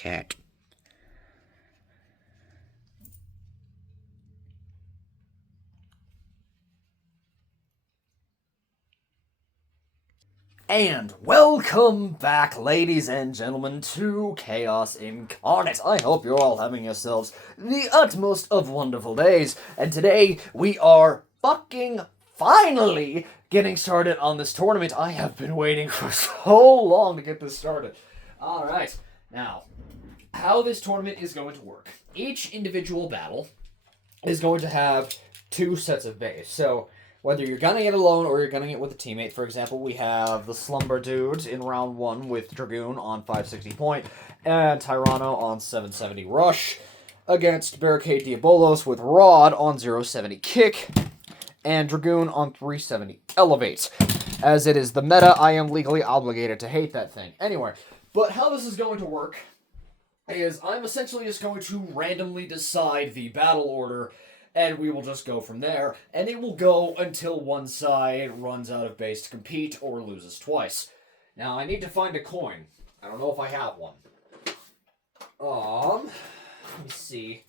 cat. And welcome back, ladies and gentlemen, to Chaos Incarnate. I hope you're all having yourselves the utmost of wonderful days. And today we are fucking finally getting started on this tournament. I have been waiting for so long to get this started. Alright, now, how this tournament is going to work. Each individual battle is going to have two sets of bays. So, whether you're gunning it alone or you're gunning it with a teammate, for example, we have the Slumber Dude in round 1 with Dragoon on 560 point and Tyranno on 770 rush against Barricade Diabolos with Rod on 070 kick and Dragoon on 370 elevate. As it is the meta, I am legally obligated to hate that thing. Anyway, but how this is going to work is I'm essentially just going to randomly decide the battle order, and we will just go from there, and it will go until one side runs out of base to compete or loses twice. Now, I need to find a coin. I don't know if I have one. Let me see.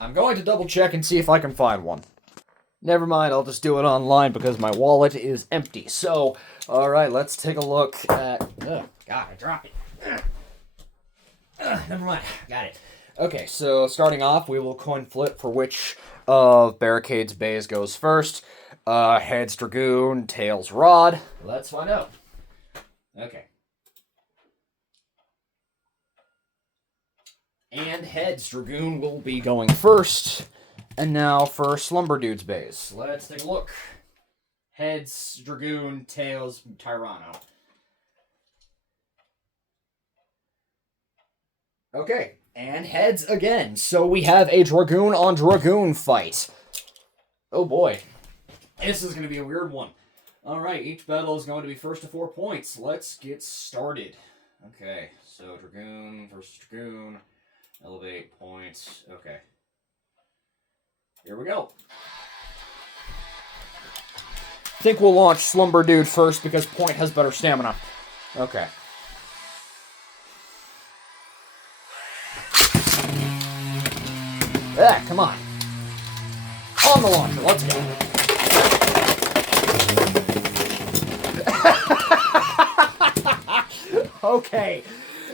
I'm going to double check and see if I can find one. Never mind, I'll just do it online because my wallet is empty. So, alright, let's take a look at... God, I dropped it. Never mind. Got it. Okay, so starting off, we will coin flip for which of Barricade's bays goes first. Heads Dragoon, tails Rod. Let's find out. Okay. And heads Dragoon will be going first. And now for Slumber Dude's bays. Let's take a look. Heads Dragoon, tails Tyranno. Okay, and heads again. So we have a Dragoon on Dragoon fight. Oh boy. This is going to be a weird one. Alright, each battle is going to be first to 4 points. Let's get started. Okay, so Dragoon versus Dragoon. Elevate points. Okay. Here we go. I think we'll launch Slumber Dude first because Point has better stamina. Okay. Ah, come on. On the launcher, let's go. Okay.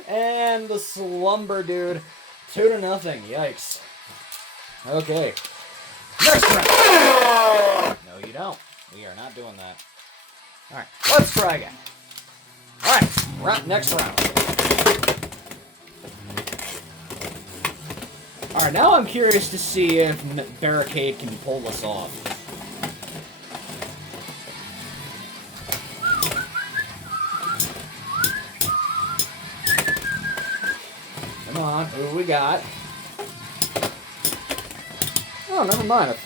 And the Slumber Dude, 2-0. Yikes. Okay. Next round. No, you don't. We are not doing that. Alright, let's try again. Alright, next round. Alright, now I'm curious to see if Barricade can pull this off. Come on, who we got? Oh, never mind.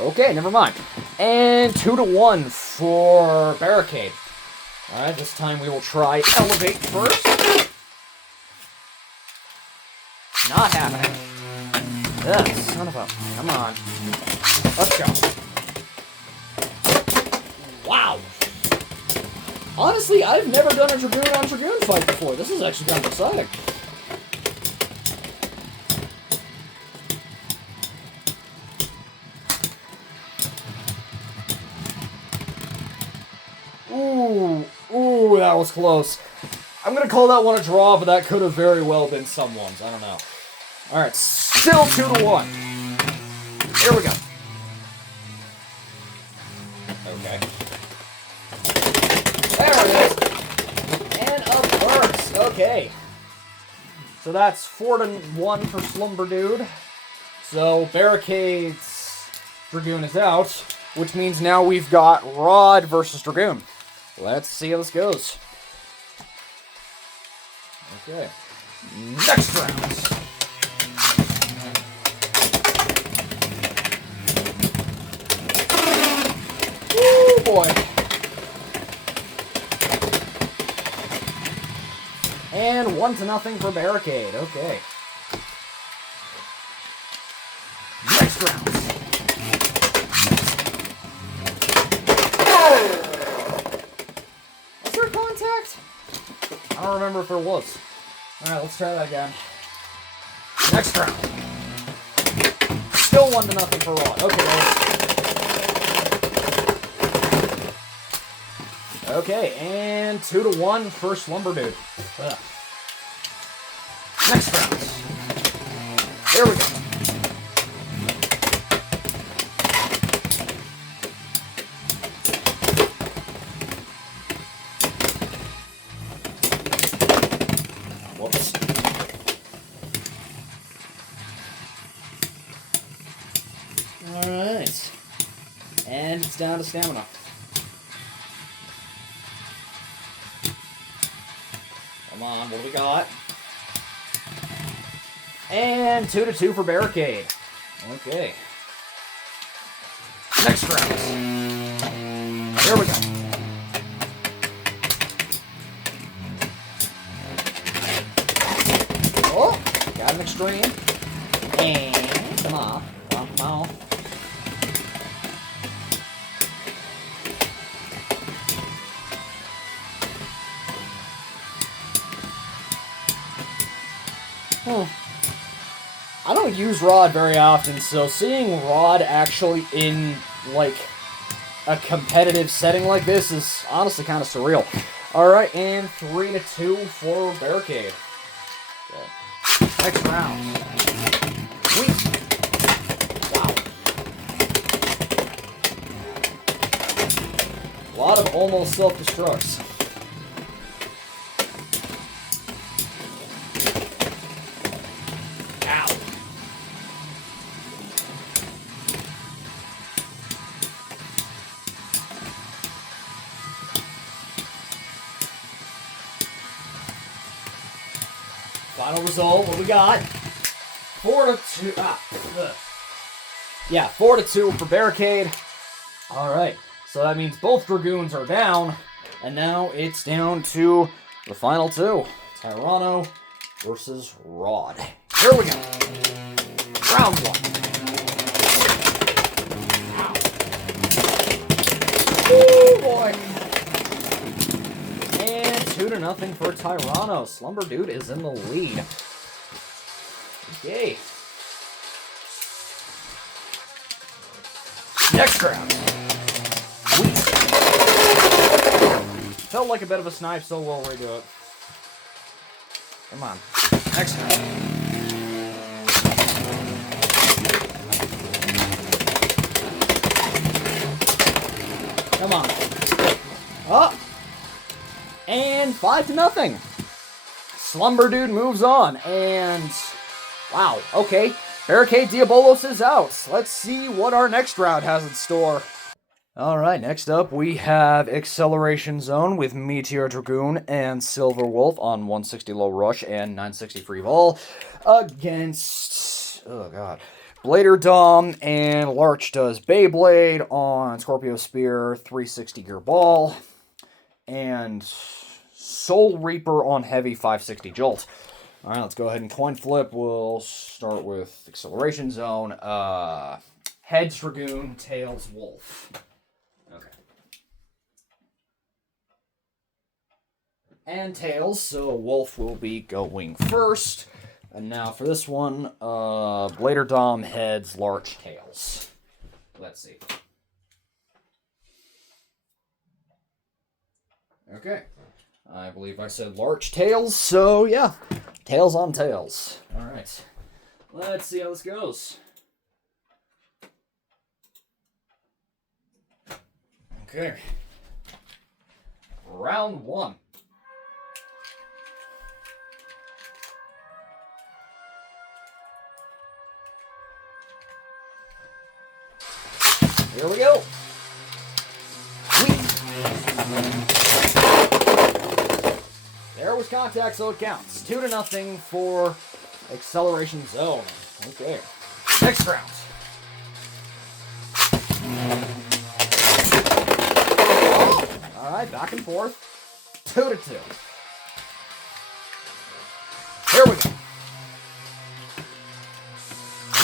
Okay, never mind. And 2-1 for Barricade. Alright, this time we will try Elevate first. Not happening. Ugh, son of a... Come on. Let's go. Wow. Honestly, I've never done a Dragoon on Dragoon fight before. This is actually kind of exciting. Ooh, that was close. I'm gonna call that one a draw, but that could have very well been someone's. I don't know. Alright, still 2-1. Here we go. Okay. There it is. And a burst. Okay. So that's 4-1 for Slumber Dude. So Barricade's Dragoon is out, which means now we've got Rod versus Dragoon. Let's see how this goes. Okay. Next round. Woo, boy. And 1-0 for Barricade. Okay. Next round. don't remember if there was. Alright, let's try that again. Next round. Still 1-0 for Rod. Okay, okay, and 2-1 for Slumber Dude. Ugh. Next round. There we go. Whoops. Alright. And it's down to stamina. Come on, what do we got? And 2-2 for Barricade. Okay. Next round. Here we go. Oh, got an extreme. And come on. Come on. I don't use Rod very often, so seeing Rod actually in, like, a competitive setting like this is honestly kind of surreal. Alright, and 3-2 for Barricade. Okay. Next round. Sweet. Wow. A lot of almost self-destructs. Final result, what we got? 4-2. Yeah, 4-2 for Barricade. Alright, so that means both Dragoons are down. And now it's down to the final two. Tyranno versus Rod. Here we go. Round one. Oh boy. And 2-0 for Tyranno. Slumber Dude is in the lead. Okay. Next round. Felt like a bit of a snipe, so we'll redo it. Come on. Next round. Come on. Up. And 5-0. Slumber Dude moves on. And wow, okay. Barricade Diabolos is out. Let's see what our next round has in store. Alright, next up we have Acceleration Zone with Meteor Dragoon and Silver Wolf on 160 low rush and 960 free ball against, oh god, Blader Dom and Larch does Beyblade on Scorpio Spear 360 gear ball and Soul Reaper on heavy 560 jolt. Alright, let's go ahead and coin flip. We'll start with Acceleration Zone. Heads Dragoon, tails Wolf. Okay. And tails, so Wolf will be going first. And now for this one, Blader Dom, heads, Larch, tails. Let's see. Okay. I believe I said Larch, tails, so yeah. Tails on tails. Alright. Let's see how this goes. Okay. Round one. Here we go. There was contact, so it counts. 2-0 for Acceleration Zone. Okay. Next round. Alright, back and forth. 2-2. Here we go.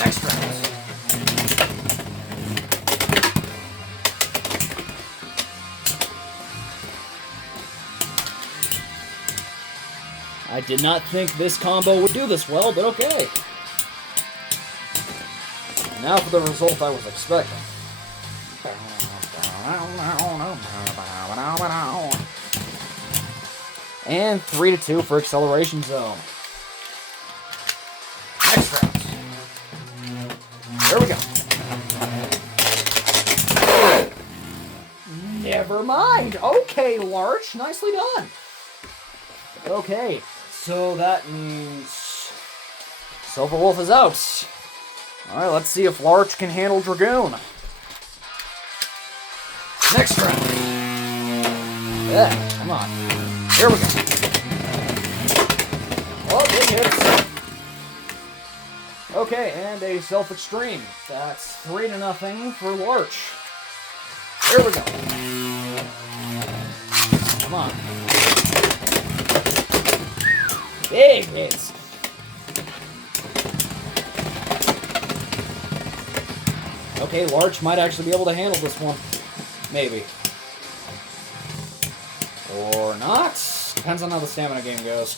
Next round. I did not think this combo would do this well, but okay. Now for the result I was expecting. And 3-2 for Acceleration Zone. Next round. There we go. Never mind. Okay, Larch. Nicely done. Okay, so that means Silverwolf is out. Alright, let's see if Larch can handle Dragoon. Next round. Yeah, come on. Here we go. Oh, big hits. Okay, and a Self-Extreme. That's 3-0 for Larch. Here we go. Come on. Big hits. Okay, Larch might actually be able to handle this one. Maybe. Or not. Depends on how the stamina game goes.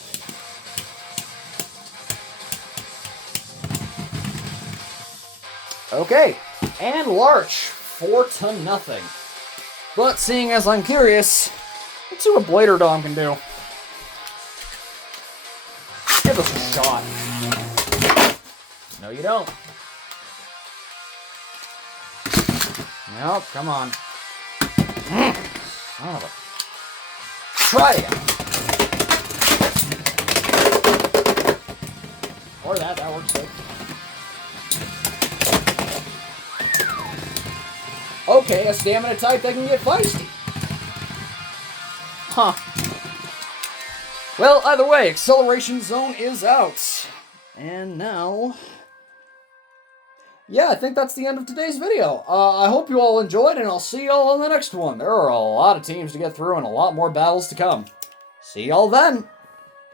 Okay, and Larch, 4-0. But seeing as I'm curious, let's see what Blader Dom can do. Give us a shot. No, you don't. Nope, come on. Son of a... Try again. Or that works too. Okay, a stamina type that can get feisty. Huh. Well, either way, Acceleration Zone is out. And now... yeah, I think that's the end of today's video. I hope you all enjoyed, and I'll see y'all on the next one. There are a lot of teams to get through and a lot more battles to come. See y'all then!